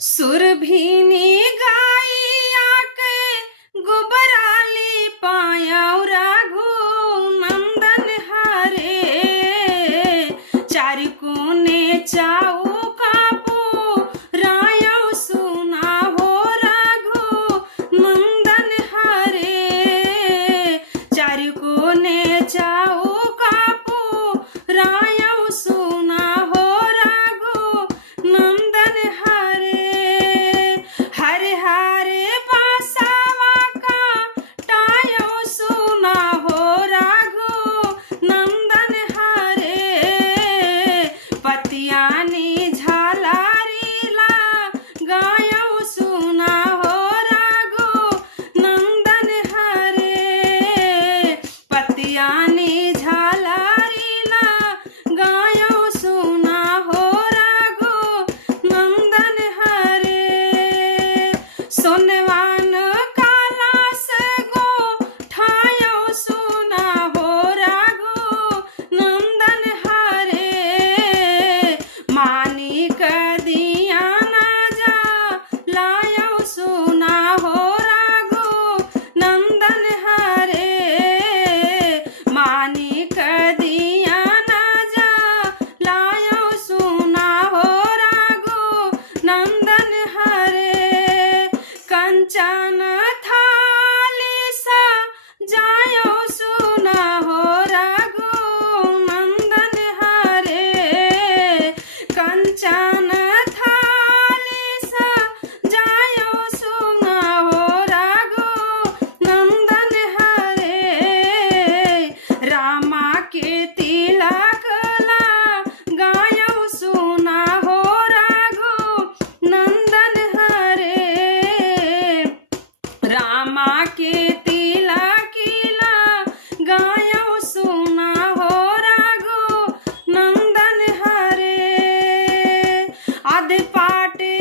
सुरभीनी गाइया के गुबराली पायौ राघु नंदन हरे। चारि कोने चाऊ कापू रायौ सुना हो राघु नंदन हरे। चारि कोने चाऊ कापू रायौ सुना हो राघु नंदन हरे। हरे हरे बासावा का टायो सुना हो राघु नंदन हरे। पतियानी झालारीला गायौ सुना हो राघु नंदन हरे। पतियानी झालारीला गायौ सुना हो राघु नंदन हरे। सोनवान कालास गो ठायौ सुना हो राघु नंदन हरे। मानिक दिया ना जा लायौ सुना हो राघु नंदन हरे। मानिक दिया ना जा लायौ सुना हो राघु नंदन हरे। कंचन थाली सा जायौ सुना हो राघु नंदन हरे। कंचन थाली सा जायौ सुना हो राघु नंदन हरे। रामा के तिलक ला गायौ सुना हो राघु नंदन हरे। रामा के तिलकिला गायौ सुना हो राघु नंदन हरे। आधे पाटे